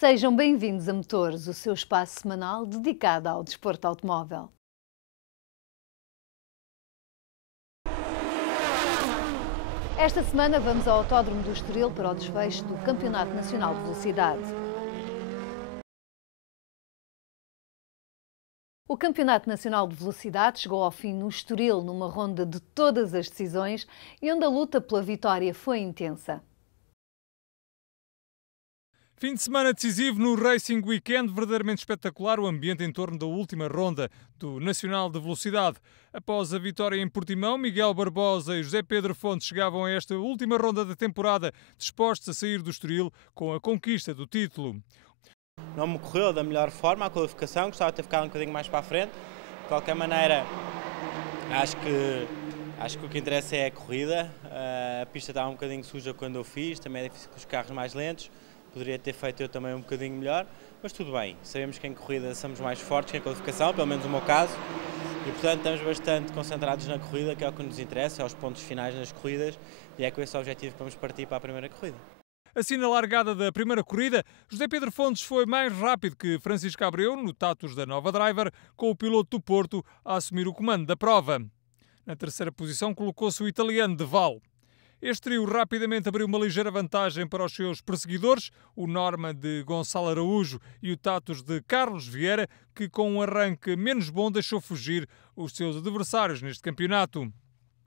Sejam bem-vindos a Motores, o seu espaço semanal dedicado ao desporto automóvel. Esta semana vamos ao Autódromo do Estoril para o desfecho do Campeonato Nacional de Velocidade. O Campeonato Nacional de Velocidade chegou ao fim no Estoril, numa ronda de todas as decisões e onde a luta pela vitória foi intensa. Fim de semana decisivo no Racing Weekend, verdadeiramente espetacular o ambiente em torno da última ronda do Nacional de Velocidade. Após a vitória em Portimão, Miguel Barbosa e José Pedro Fontes chegavam a esta última ronda da temporada dispostos a sair do Estoril com a conquista do título. Não me correu da melhor forma a qualificação, gostava de ter ficado um bocadinho mais para a frente. De qualquer maneira, acho que o que interessa é a corrida. A pista estava um bocadinho suja quando eu fiz, também é difícil com os carros mais lentos. Poderia ter feito eu também um bocadinho melhor, mas tudo bem. Sabemos que em corrida somos mais fortes que em qualificação, pelo menos no meu caso. E portanto estamos bastante concentrados na corrida, que é o que nos interessa, é os pontos finais nas corridas. E é com esse objetivo que vamos partir para a primeira corrida. Assim, na largada da primeira corrida, José Pedro Fontes foi mais rápido que Francisco Abreu no Tatus da Nova Driver, com o piloto do Porto a assumir o comando da prova. Na terceira posição colocou-se o italiano De Val. Este trio rapidamente abriu uma ligeira vantagem para os seus perseguidores, o Norma de Gonçalo Araújo e o Tatus de Carlos Vieira, que com um arranque menos bom deixou fugir os seus adversários neste campeonato.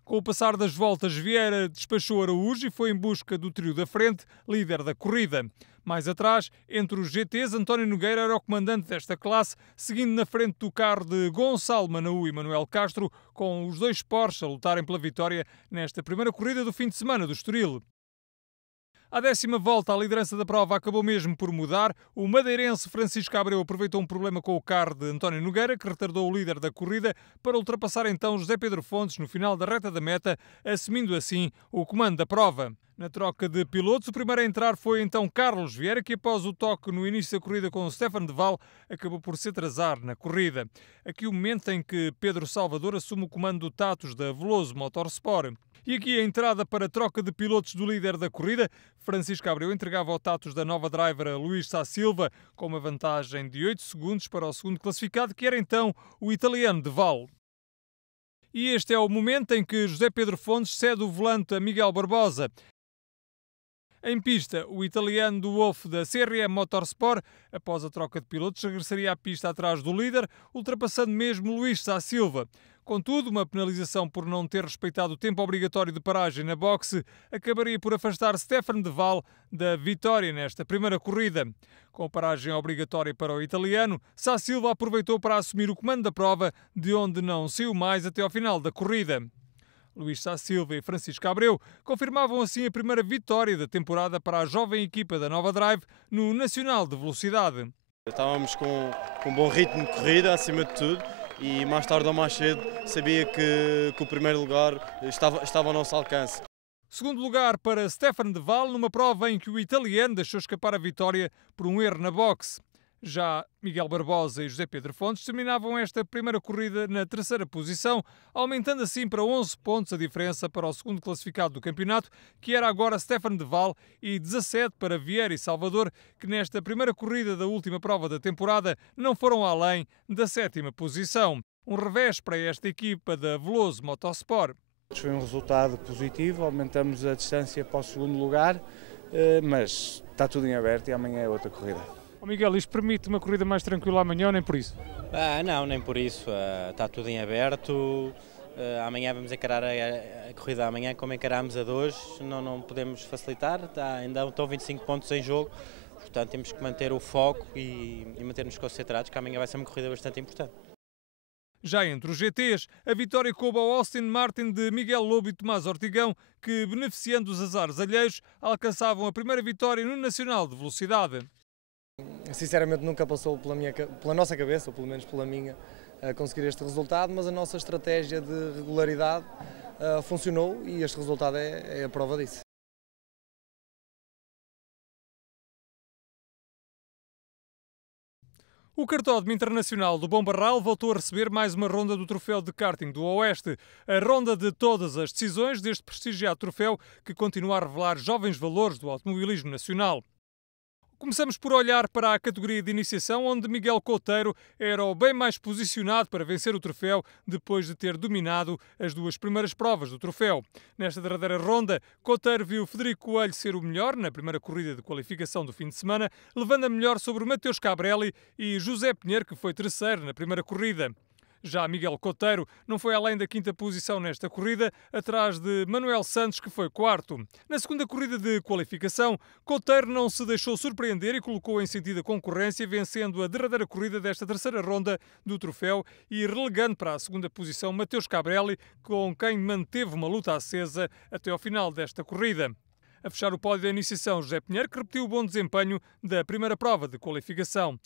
Com o passar das voltas, Vieira despachou Araújo e foi em busca do trio da frente, líder da corrida. Mais atrás, entre os GTs, António Nogueira era o comandante desta classe, seguindo na frente do carro de Gonçalo Manaú e Manuel Castro, com os dois Porsche a lutarem pela vitória nesta primeira corrida do fim de semana do Estoril. À 10ª volta, a liderança da prova acabou mesmo por mudar. O madeirense Francisco Abreu aproveitou um problema com o carro de António Nogueira, que retardou o líder da corrida, para ultrapassar então José Pedro Fontes no final da reta da meta, assumindo assim o comando da prova. Na troca de pilotos, o primeiro a entrar foi então Carlos Vieira, que após o toque no início da corrida com o Stefano de Val, acabou por se atrasar na corrida. Aqui o momento em que Pedro Salvador assume o comando do Tatus da Veloso Motorsport. E aqui a entrada para a troca de pilotos do líder da corrida. Francisco Abreu entregava ao Tatus da Nova Driver a Luís Sá Silva, com uma vantagem de 8 segundos para o segundo classificado, que era então o italiano De Val. E este é o momento em que José Pedro Fontes cede o volante a Miguel Barbosa. Em pista, o italiano do Wolf da CRM Motorsport, após a troca de pilotos, regressaria à pista atrás do líder, ultrapassando mesmo Luís Sá Silva. Contudo, uma penalização por não ter respeitado o tempo obrigatório de paragem na boxe acabaria por afastar Stefano de Val da vitória nesta primeira corrida. Com a paragem obrigatória para o italiano, Sá Silva aproveitou para assumir o comando da prova, de onde não saiu mais até ao final da corrida. Luís Sá Silva e Francisco Abreu confirmavam assim a primeira vitória da temporada para a jovem equipa da Nova Drive no Nacional de Velocidade. Estávamos com um bom ritmo de corrida, acima de tudo, e mais tarde ou mais cedo sabia que o primeiro lugar estava ao nosso alcance. Segundo lugar para Stefano de Val, numa prova em que o italiano deixou escapar a vitória por um erro na boxe. Já Miguel Barbosa e José Pedro Fontes terminavam esta primeira corrida na terceira posição, aumentando assim para 11 pontos a diferença para o segundo classificado do campeonato, que era agora Stefano de Val, e 17 para Vieira e Salvador, que nesta primeira corrida da última prova da temporada não foram além da 7ª posição. Um revés para esta equipa da Veloso Motorsport. Foi um resultado positivo, aumentamos a distância para o segundo lugar, mas está tudo em aberto e amanhã é outra corrida. Miguel, isto permite uma corrida mais tranquila amanhã ou nem por isso? Não, nem por isso. Está tudo em aberto. Amanhã vamos encarar a corrida amanhã como encarámos a de hoje. Não podemos facilitar, ainda estão 25 pontos em jogo. Portanto, temos que manter o foco e manter-nos concentrados, que amanhã vai ser uma corrida bastante importante. Já entre os GTs, a vitória coube ao Austin Martin de Miguel Lobo e Tomás Ortigão, que, beneficiando dos azares alheios, alcançavam a primeira vitória no Nacional de Velocidade. Sinceramente nunca passou pela nossa cabeça, ou pelo menos pela minha, a conseguir este resultado, mas a nossa estratégia de regularidade funcionou e este resultado é a prova disso. O Cartódromo Internacional do Bom Barral voltou a receber mais uma ronda do troféu de karting do Oeste. A ronda de todas as decisões deste prestigiado troféu que continua a revelar jovens valores do automobilismo nacional. Começamos por olhar para a categoria de iniciação, onde Miguel Couteiro era o bem mais posicionado para vencer o troféu, depois de ter dominado as duas primeiras provas do troféu. Nesta derradeira ronda, Couteiro viu Frederico Coelho ser o melhor na primeira corrida de qualificação do fim de semana, levando a melhor sobre Mateus Cabrelli e José Pinheiro, que foi terceiro na primeira corrida. Já Miguel Couteiro não foi além da quinta posição nesta corrida, atrás de Manuel Santos, que foi quarto. Na segunda corrida de qualificação, Couteiro não se deixou surpreender e colocou em sentido a concorrência, vencendo a derradeira corrida desta terceira ronda do troféu e relegando para a segunda posição Mateus Cabrelli, com quem manteve uma luta acesa até ao final desta corrida. A fechar o pódio da iniciação, José Pinheiro, que repetiu o bom desempenho da primeira prova de qualificação.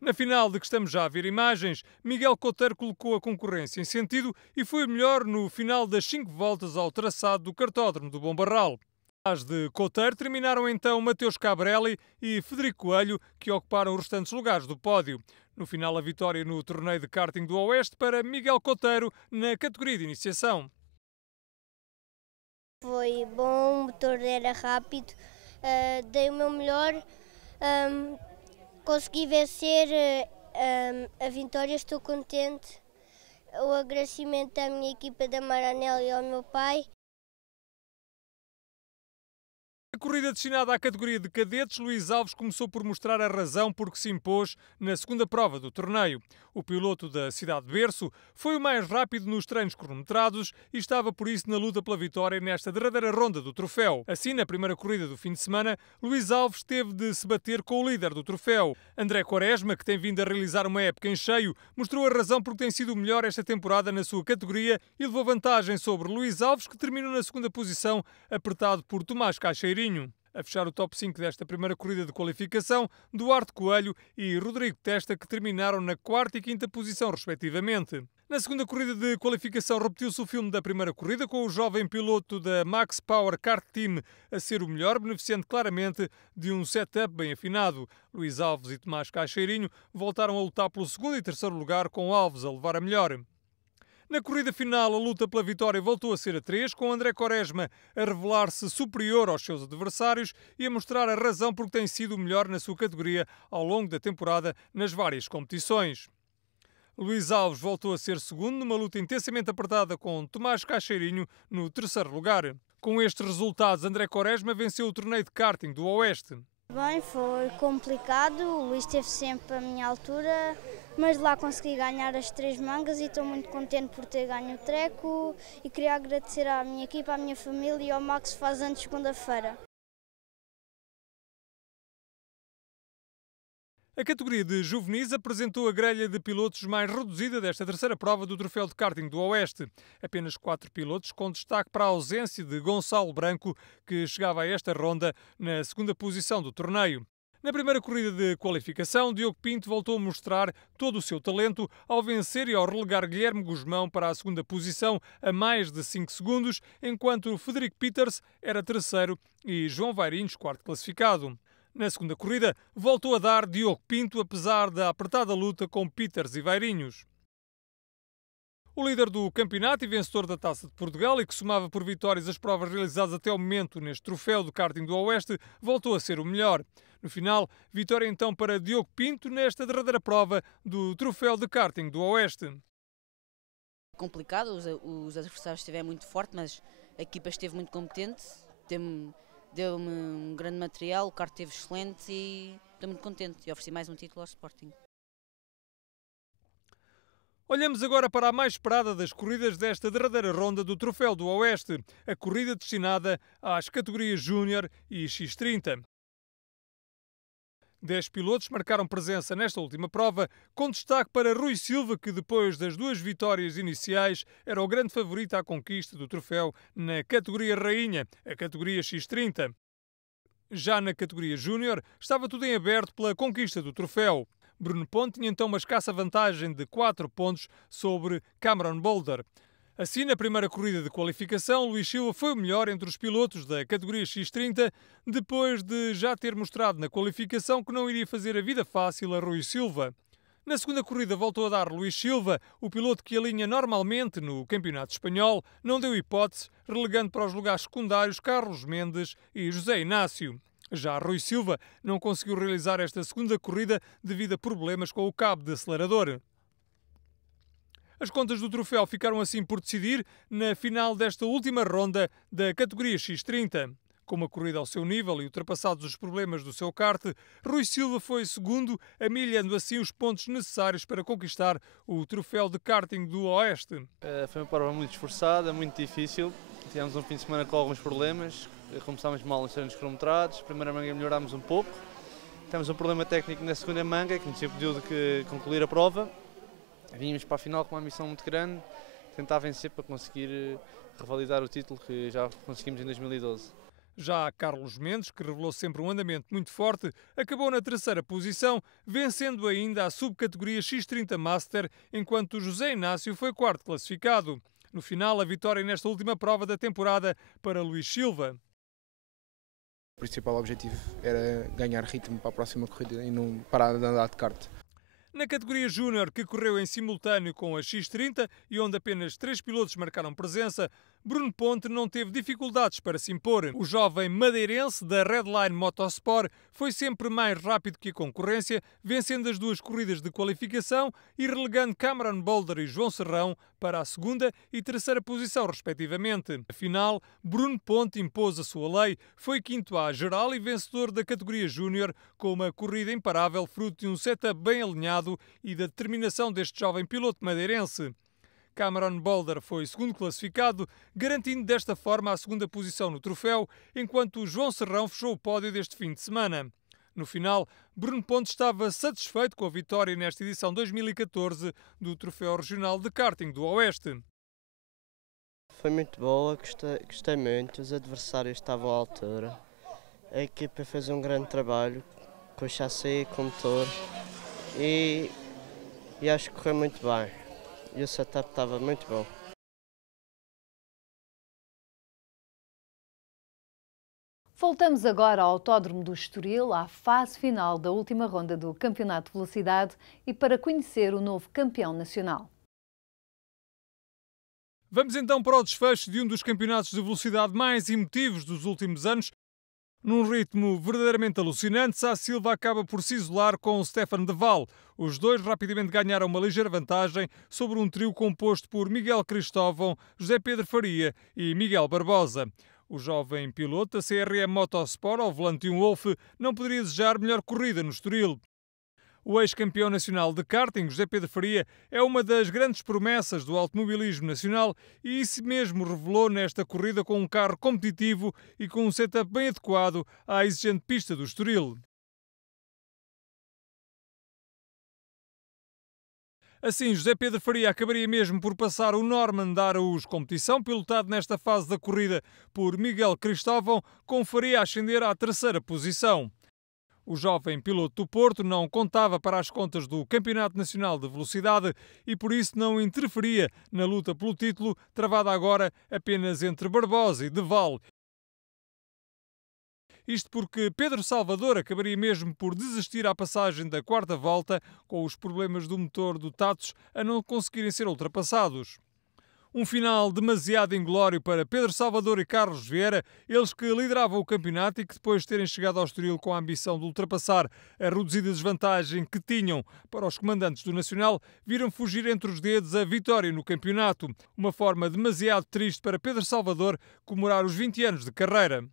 Na final, de que estamos já a ver imagens, Miguel Couteiro colocou a concorrência em sentido e foi o melhor no final das 5 voltas ao traçado do cartódromo do Bom Barral. As de Couteiro terminaram então Mateus Cabrelli e Frederico Coelho, que ocuparam os restantes lugares do pódio. No final, a vitória no torneio de karting do Oeste para Miguel Couteiro na categoria de iniciação. Foi bom, o motor era rápido, dei o meu melhor. Consegui vencer a vitória, estou contente. O agradecimento à minha equipa da Maranello e ao meu pai. A corrida destinada à categoria de cadetes, Luís Alves começou por mostrar a razão por que se impôs na segunda prova do torneio. O piloto da cidade de berço foi o mais rápido nos treinos cronometrados e estava por isso na luta pela vitória nesta derradeira ronda do troféu. Assim, na primeira corrida do fim de semana, Luís Alves teve de se bater com o líder do troféu. André Quaresma, que tem vindo a realizar uma época em cheio, mostrou a razão porque tem sido o melhor esta temporada na sua categoria e levou vantagem sobre Luís Alves, que terminou na segunda posição, apertado por Tomás Caixeirinho. A fechar o top 5 desta primeira corrida de qualificação, Duarte Coelho e Rodrigo Testa, que terminaram na quarta e quinta posição, respectivamente. Na segunda corrida de qualificação, repetiu-se o filme da primeira corrida, com o jovem piloto da Max Power Kart Team a ser o melhor, beneficiando claramente de um setup bem afinado. Luís Alves e Tomás Caixeirinho voltaram a lutar pelo segundo e terceiro lugar, com Alves a levar a melhor. Na corrida final, a luta pela vitória voltou a ser a 3, com André Quaresma a revelar-se superior aos seus adversários e a mostrar a razão porque tem sido o melhor na sua categoria ao longo da temporada nas várias competições. Luís Alves voltou a ser segundo numa luta intensamente apertada com Tomás Caixeirinho no terceiro lugar. Com estes resultados, André Quaresma venceu o torneio de karting do Oeste. Bem, foi complicado, o Luís esteve sempre à minha altura, mas lá consegui ganhar as 3 mangas e estou muito contente por ter ganho o treco e queria agradecer à minha equipa, à minha família e ao Max que faz anos segunda-feira. A categoria de juvenis apresentou a grelha de pilotos mais reduzida desta terceira prova do Troféu de Karting do Oeste. Apenas 4 pilotos, com destaque para a ausência de Gonçalo Branco, que chegava a esta ronda na segunda posição do torneio. Na primeira corrida de qualificação, Diogo Pinto voltou a mostrar todo o seu talento ao vencer e ao relegar Guilherme Guzmão para a segunda posição a mais de 5 segundos, enquanto Frederico Peters era terceiro e João Vairinhos quarto classificado. Na segunda corrida, voltou a dar Diogo Pinto, apesar da apertada luta com Peters e Vairinhos. O líder do campeonato e vencedor da Taça de Portugal e que somava por vitórias as provas realizadas até o momento neste troféu do karting do Oeste, voltou a ser o melhor. No final, vitória então para Diogo Pinto nesta derradeira prova do troféu de karting do Oeste. Complicado, os adversários estiveram muito fortes, mas a equipa esteve muito competente, deu-me um grande material, o kart esteve excelente e estou muito contente e ofereci mais um título ao Sporting. Olhamos agora para a mais esperada das corridas desta derradeira ronda do Troféu do Oeste, a corrida destinada às categorias Júnior e X30. 10 pilotos marcaram presença nesta última prova, com destaque para Rui Silva, que depois das 2 vitórias iniciais era o grande favorito à conquista do troféu na categoria Rainha, a categoria X30. Já na categoria Júnior, estava tudo em aberto pela conquista do troféu. Bruno Ponte tinha então uma escassa vantagem de 4 pontos sobre Cameron Boulder. Assim, na primeira corrida de qualificação, Luís Silva foi o melhor entre os pilotos da categoria X30, depois de já ter mostrado na qualificação que não iria fazer a vida fácil a Rui Silva. Na segunda corrida voltou a dar Luís Silva, o piloto que alinha normalmente no Campeonato Espanhol, não deu hipótese, relegando para os lugares secundários Carlos Mendes e José Inácio. Já Rui Silva não conseguiu realizar esta segunda corrida devido a problemas com o cabo de acelerador. As contas do troféu ficaram assim por decidir na final desta última ronda da categoria X30. Com uma corrida ao seu nível e ultrapassados os problemas do seu kart, Rui Silva foi segundo, amilhando assim os pontos necessários para conquistar o troféu de karting do Oeste. Foi uma prova muito esforçada, muito difícil. Tivemos um fim de semana com alguns problemas. Começámos mal nos treinos cronometrados, a primeira manga melhorámos um pouco. Tivemos um problema técnico na segunda manga, que nos impediu de concluir a prova. Vínhamos para a final com uma missão muito grande, tentar vencer para conseguir revalidar o título que já conseguimos em 2012. Já Carlos Mendes, que revelou sempre um andamento muito forte, acabou na terceira posição, vencendo ainda a subcategoria X30 Master, enquanto José Inácio foi quarto classificado. No final, a vitória nesta última prova da temporada para Luís Silva. O principal objetivo era ganhar ritmo para a próxima corrida e não parar de andar de kart. Na categoria Júnior, que correu em simultâneo com a X30 e onde apenas 3 pilotos marcaram presença, Bruno Ponte não teve dificuldades para se impor. O jovem madeirense da Redline Motorsport foi sempre mais rápido que a concorrência, vencendo as duas corridas de qualificação e relegando Cameron Boulder e João Serrão para a segunda e terceira posição, respectivamente. Afinal, Bruno Ponte impôs a sua lei, foi quinto à geral e vencedor da categoria Júnior, com uma corrida imparável, fruto de um setup bem alinhado e da determinação deste jovem piloto madeirense. Cameron Boulder foi segundo classificado, garantindo desta forma a segunda posição no troféu, enquanto João Serrão fechou o pódio deste fim de semana. No final, Bruno Ponte estava satisfeito com a vitória nesta edição 2014 do Troféu Regional de Karting do Oeste. Foi muito boa, gostei muito, os adversários estavam à altura. A equipa fez um grande trabalho com o chassi, com o motor e acho que correu muito bem. E o setup estava muito bom. Voltamos agora ao Autódromo do Estoril, à fase final da última ronda do Campeonato de Velocidade e para conhecer o novo campeão nacional. Vamos então para o desfecho de um dos campeonatos de velocidade mais emotivos dos últimos anos. Num ritmo verdadeiramente alucinante, Sá Silva acaba por se isolar com Stefan de Waal. Os dois rapidamente ganharam uma ligeira vantagem sobre um trio composto por Miguel Cristóvão, José Pedro Faria e Miguel Barbosa. O jovem piloto da CRM Motorsport, ao volante de um Wolf, não poderia desejar melhor corrida no Estoril. O ex-campeão nacional de karting, José Pedro Faria, é uma das grandes promessas do automobilismo nacional e isso mesmo revelou nesta corrida com um carro competitivo e com um setup bem adequado à exigente pista do Estoril. Assim, José Pedro Faria acabaria mesmo por passar o Norman da Araújo competição, pilotado nesta fase da corrida por Miguel Cristóvão, com Faria a ascender à terceira posição. O jovem piloto do Porto não contava para as contas do Campeonato Nacional de Velocidade e por isso não interferia na luta pelo título, travada agora apenas entre Barbosa e de Waal. Isto porque Pedro Salvador acabaria mesmo por desistir à passagem da quarta volta, com os problemas do motor do Tatos a não conseguirem ser ultrapassados. Um final demasiado inglório para Pedro Salvador e Carlos Vieira, eles que lideravam o campeonato e que depois de terem chegado ao Estoril com a ambição de ultrapassar a reduzida desvantagem que tinham para os comandantes do Nacional, viram fugir entre os dedos a vitória no campeonato. Uma forma demasiado triste para Pedro Salvador comemorar os 20 anos de carreira.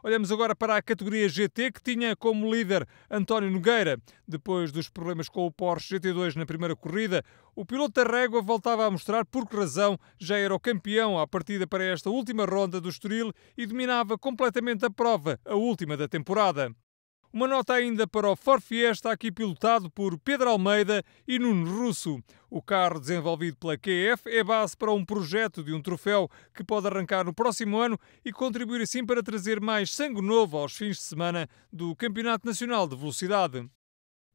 Olhamos agora para a categoria GT, que tinha como líder António Nogueira. Depois dos problemas com o Porsche GT2 na primeira corrida, o piloto da régua voltava a mostrar por que razão já era o campeão à partida para esta última ronda do Estoril e dominava completamente a prova, a última da temporada. Uma nota ainda para o Ford Fiesta, aqui pilotado por Pedro Almeida e Nuno Russo. O carro desenvolvido pela QF é base para um projeto de um troféu que pode arrancar no próximo ano e contribuir assim para trazer mais sangue novo aos fins de semana do Campeonato Nacional de Velocidade.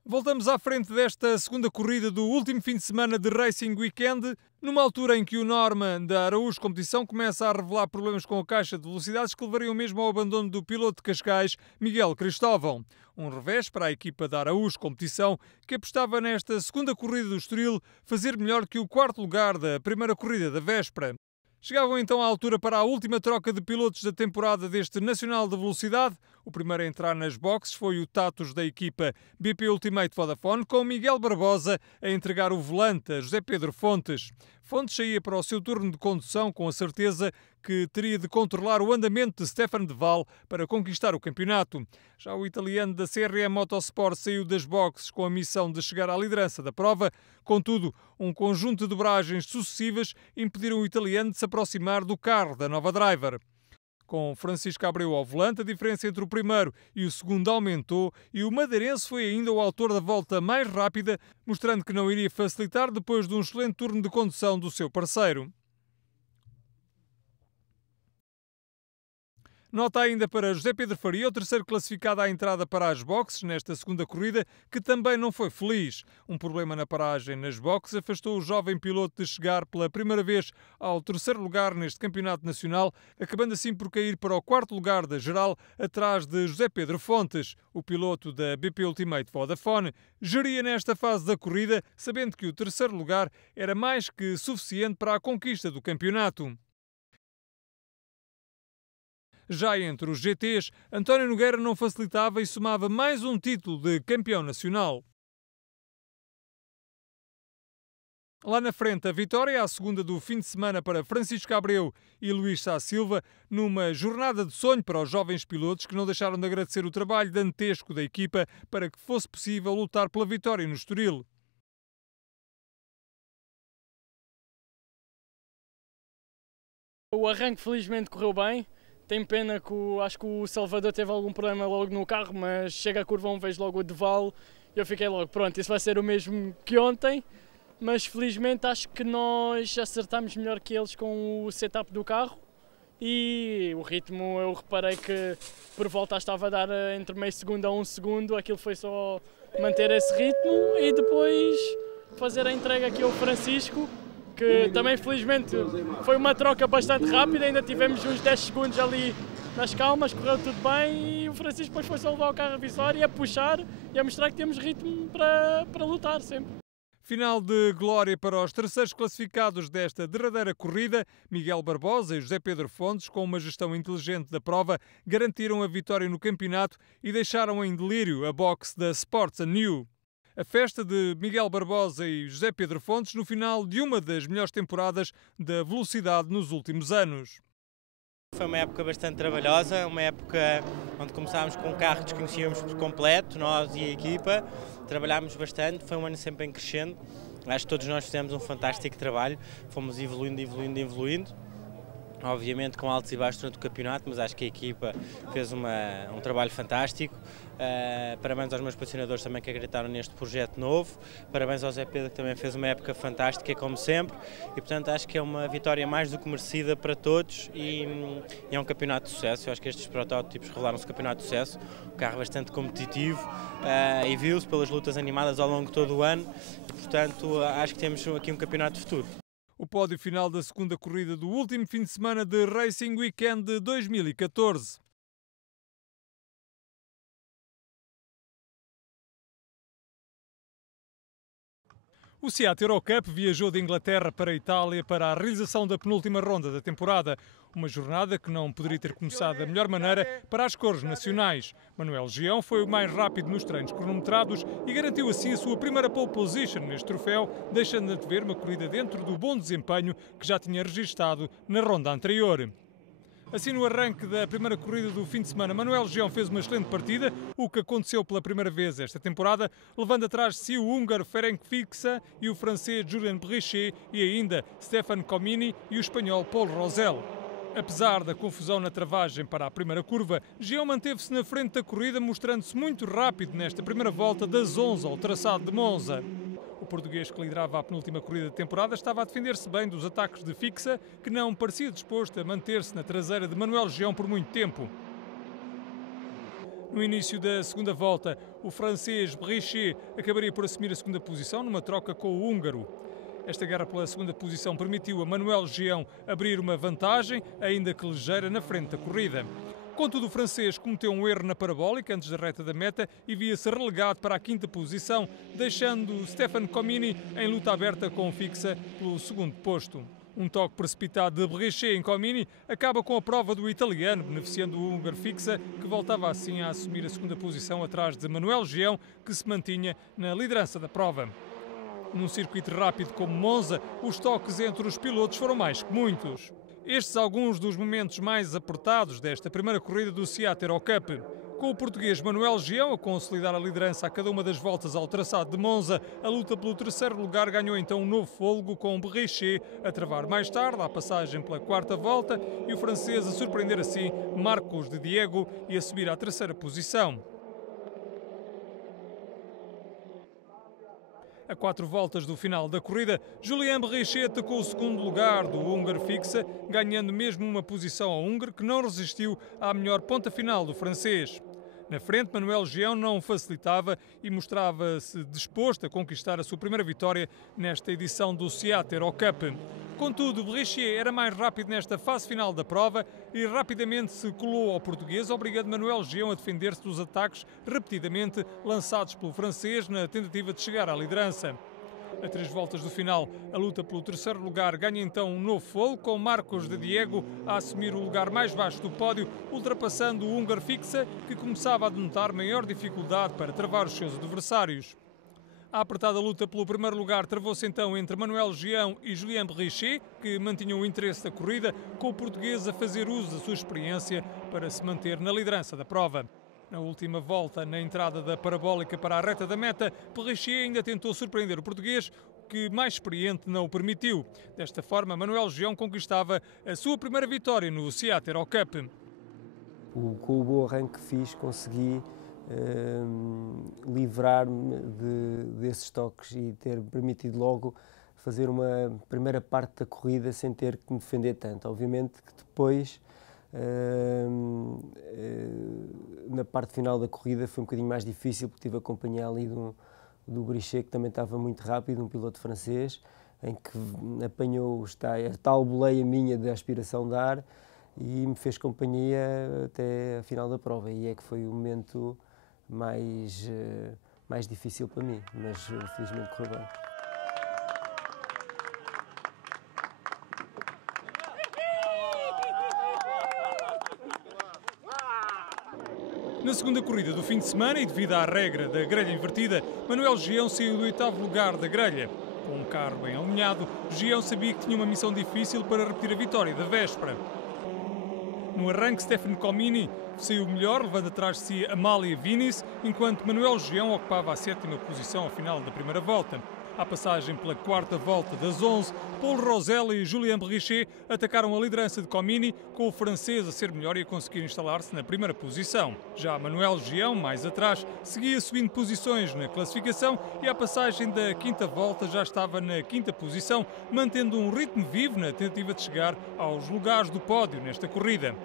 Voltamos à frente desta segunda corrida do último fim de semana de Racing Weekend, numa altura em que o Norman da Araújo Competição começa a revelar problemas com a caixa de velocidades que levariam mesmo ao abandono do piloto de Cascais, Miguel Cristóvão. Um revés para a equipa da Araújo Competição, que apostava nesta segunda corrida do Estoril fazer melhor que o quarto lugar da primeira corrida da véspera. Chegavam então à altura para a última troca de pilotos da temporada deste Nacional de Velocidade. O primeiro a entrar nas boxes foi o Tatus da equipa BP Ultimate Vodafone, com Miguel Barbosa a entregar o volante a José Pedro Fontes. Fontes saía para o seu turno de condução com a certeza que teria de controlar o andamento de Stefan de Val para conquistar o campeonato. Já o italiano da CRM Motorsport saiu das boxes com a missão de chegar à liderança da prova. Contudo, um conjunto de dobragens sucessivas impediram o italiano de se aproximar do carro da Nova Driver. Com Francisco Abreu ao volante, a diferença entre o primeiro e o segundo aumentou e o madeirense foi ainda o autor da volta mais rápida, mostrando que não iria facilitar depois de um excelente turno de condução do seu parceiro. Nota ainda para José Pedro Faria, o terceiro classificado à entrada para as boxes nesta segunda corrida, que também não foi feliz. Um problema na paragem nas boxes afastou o jovem piloto de chegar pela primeira vez ao terceiro lugar neste campeonato nacional, acabando assim por cair para o quarto lugar da geral, atrás de José Pedro Fontes. O piloto da BP Ultimate Vodafone geria nesta fase da corrida, sabendo que o terceiro lugar era mais que suficiente para a conquista do campeonato. Já entre os GTs, António Nogueira não facilitava e somava mais um título de campeão nacional. Lá na frente, a vitória, a segunda do fim de semana para Francisco Abreu e Luís Sá Silva, numa jornada de sonho para os jovens pilotos que não deixaram de agradecer o trabalho dantesco da equipa para que fosse possível lutar pela vitória no Estoril. O arranque felizmente correu bem. Tem pena que acho que o Salvador teve algum problema logo no carro, mas chega a curva 1, vejo logo o Deval e eu fiquei logo, pronto, isso vai ser o mesmo que ontem, mas felizmente acho que nós acertámos melhor que eles com o setup do carro e o ritmo eu reparei que por volta estava a dar entre meio segundo a 1 segundo, aquilo foi só manter esse ritmo e depois fazer a entrega aqui ao Francisco, que também felizmente foi uma troca bastante rápida, ainda tivemos uns 10 segundos ali nas calmas, correu tudo bem e o Francisco depois foi só levar o carro a vitória e a puxar e a mostrar que temos ritmo para lutar sempre. Final de glória para os terceiros classificados desta derradeira corrida. Miguel Barbosa e José Pedro Fontes, com uma gestão inteligente da prova, garantiram a vitória no campeonato e deixaram em delírio a boxe da Sports New. A festa de Miguel Barbosa e José Pedro Fontes no final de uma das melhores temporadas da velocidade nos últimos anos. Foi uma época bastante trabalhosa, uma época onde começámos com um carro que desconhecíamos por completo, nós e a equipa. Trabalhámos bastante, foi um ano sempre em crescendo. Acho que todos nós fizemos um fantástico trabalho, fomos evoluindo. Obviamente com altos e baixos durante o campeonato, mas acho que a equipa fez um trabalho fantástico. Parabéns aos meus patrocinadores também que acreditaram neste projeto novo. Parabéns ao Zé Pedro que também fez uma época fantástica, como sempre. E portanto acho que é uma vitória mais do que merecida para todos e é um campeonato de sucesso. Eu acho que estes protótipos revelaram-se um campeonato de sucesso. Um carro bastante competitivo e viu-se pelas lutas animadas ao longo de todo o ano. E, portanto acho que temos aqui um campeonato de futuro. O pódio final da segunda corrida do último fim de semana de Racing Weekend de 2014. O Seat Eurocup viajou de Inglaterra para a Itália para a realização da penúltima ronda da temporada. Uma jornada que não poderia ter começado da melhor maneira para as cores nacionais. Manuel Gião foi o mais rápido nos treinos cronometrados e garantiu assim a sua primeira pole position neste troféu, deixando de ver uma corrida dentro do bom desempenho que já tinha registado na ronda anterior. Assim, no arranque da primeira corrida do fim de semana, Manuel Gião fez uma excelente partida, o que aconteceu pela primeira vez esta temporada, levando atrás de si o húngaro Ferenc Fixa e o francês Julien Brichet e ainda Stefan Comini e o espanhol Paul Rosell. Apesar da confusão na travagem para a primeira curva, Gião manteve-se na frente da corrida, mostrando-se muito rápido nesta primeira volta das 11 ao traçado de Monza. O português que liderava a penúltima corrida da temporada estava a defender-se bem dos ataques de Fixa, que não parecia disposto a manter-se na traseira de Manuel Gião por muito tempo. No início da segunda volta, o francês Brichet acabaria por assumir a segunda posição numa troca com o húngaro. Esta guerra pela segunda posição permitiu a Manuel Gião abrir uma vantagem, ainda que ligeira, na frente da corrida. Contudo, o francês cometeu um erro na parabólica antes da reta da meta e via-se relegado para a quinta posição, deixando Stefan Comini em luta aberta com Fixa pelo segundo posto. Um toque precipitado de Berriché em Comini acaba com a prova do italiano, beneficiando o húngaro Fixa, que voltava assim a assumir a segunda posição atrás de Manuel Geão, que se mantinha na liderança da prova. Num circuito rápido como Monza, os toques entre os pilotos foram mais que muitos. Estes alguns dos momentos mais apertados desta primeira corrida do Seat Hero Cup. Com o português Manuel Geão a consolidar a liderança a cada uma das voltas ao traçado de Monza, a luta pelo terceiro lugar ganhou então um novo fôlego, com Berriché a travar mais tarde à passagem pela quarta volta e o francês a surpreender assim Marcos de Diego e a subir à terceira posição. A 4 voltas do final da corrida, Julien Berriché atacou o segundo lugar do húngaro Fixa, ganhando mesmo uma posição ao húngaro, que não resistiu à melhor ponta final do francês. Na frente, Manuel Geão não facilitava e mostrava-se disposto a conquistar a sua primeira vitória nesta edição do Seat Hero Cup. Contudo, Berriché era mais rápido nesta fase final da prova e rapidamente se colou ao português, obrigando Manuel Geão a defender-se dos ataques repetidamente lançados pelo francês na tentativa de chegar à liderança. A 3 voltas do final, a luta pelo terceiro lugar ganha então um novo fôlego, com Marcos de Diego a assumir o lugar mais baixo do pódio, ultrapassando o húngaro Fixa, que começava a denotar maior dificuldade para travar os seus adversários. A apertada luta pelo primeiro lugar travou-se então entre Manuel Geão e Julien Berriché, que mantinham o interesse da corrida, com o português a fazer uso da sua experiência para se manter na liderança da prova. Na última volta, na entrada da parabólica para a reta da meta, Berriché ainda tentou surpreender o português, que mais experiente não o permitiu. Desta forma, Manuel Geão conquistava a sua primeira vitória no Seat Hero Cup. Com o bom arranque que fiz, consegui livrar-me desses toques e ter permitido logo fazer uma primeira parte da corrida sem ter que me defender tanto. Obviamente que depois, na parte final da corrida, foi um bocadinho mais difícil, porque tive a companhia ali do Berriché, que também estava muito rápido, um piloto francês, em que apanhou a tal boleia minha de aspiração de ar e me fez companhia até a final da prova. E é que foi o momento mais difícil para mim, mas felizmente correu bem. Na segunda corrida do fim de semana, e devido à regra da grelha invertida, Manuel Geão saiu do 8º lugar da grelha. Com um carro bem alinhado, Geão sabia que tinha uma missão difícil para repetir a vitória da véspera. No arranque, Stefano Comini saiu melhor, levando atrás de si Amália Vinis, enquanto Manuel Geão ocupava a 7ª posição ao final da primeira volta. À passagem pela quarta volta das 11, Paul Rosell e Julien Berriché atacaram a liderança de Comini, com o francês a ser melhor e a conseguir instalar-se na primeira posição. Já Manuel Geão, mais atrás, seguia subindo posições na classificação e à passagem da quinta volta já estava na 5ª posição, mantendo um ritmo vivo na tentativa de chegar aos lugares do pódio nesta corrida.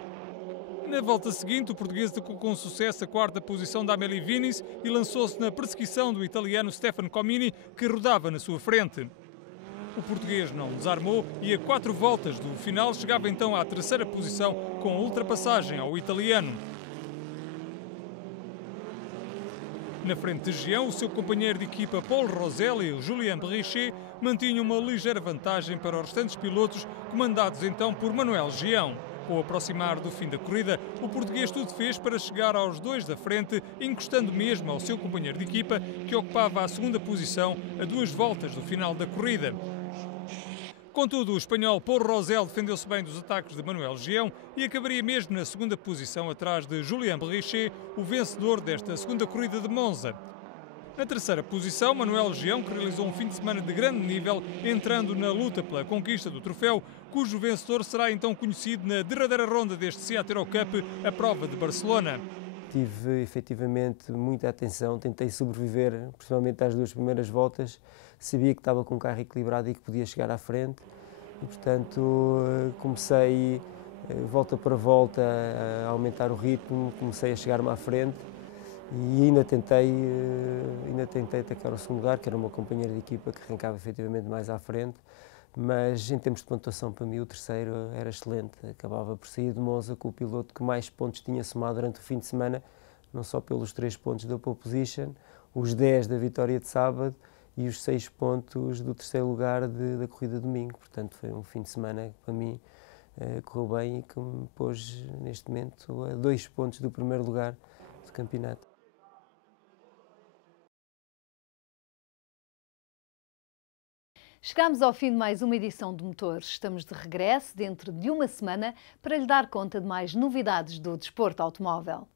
Na volta seguinte, o português atacou com sucesso a 4ª posição da Amélie Vinis e lançou-se na perseguição do italiano Stefano Comini, que rodava na sua frente. O português não desarmou e a 4 voltas do final chegava então à 3ª posição, com a ultrapassagem ao italiano. Na frente de Geão, o seu companheiro de equipa Paul Rosell e o Julien Berriché mantinham uma ligeira vantagem para os restantes pilotos, comandados então por Manuel Geão. Com o aproximar do fim da corrida, o português tudo fez para chegar aos 2 da frente, encostando mesmo ao seu companheiro de equipa, que ocupava a 2ª posição a 2 voltas do final da corrida. Contudo, o espanhol Paul Rosell defendeu-se bem dos ataques de Manuel Geão e acabaria mesmo na 2ª posição atrás de Julien Berriché, o vencedor desta segunda corrida de Monza. Na 3ª posição, Manuel Geão, que realizou um fim de semana de grande nível, entrando na luta pela conquista do troféu, cujo vencedor será então conhecido na derradeira ronda deste Seat Hero Cup, a prova de Barcelona. Tive efetivamente muita atenção, tentei sobreviver, principalmente às 2 primeiras voltas, sabia que estava com um carro equilibrado e que podia chegar à frente e, portanto, comecei volta para volta a aumentar o ritmo, comecei a chegar-me à frente. E ainda tentei atacar o 2º lugar, que era o meu companheiro de equipa, que arrancava efetivamente mais à frente, mas em termos de pontuação para mim o 3º era excelente. Acabava por sair de Monza com o piloto que mais pontos tinha somado durante o fim de semana, não só pelos 3 pontos da pole position, os 10 da vitória de sábado e os 6 pontos do terceiro lugar da corrida de domingo. Portanto, foi um fim de semana que para mim correu bem e que me pôs neste momento a 2 pontos do primeiro lugar do campeonato. Chegámos ao fim de mais uma edição de Motores. Estamos de regresso dentro de uma semana para lhe dar conta de mais novidades do desporto automóvel.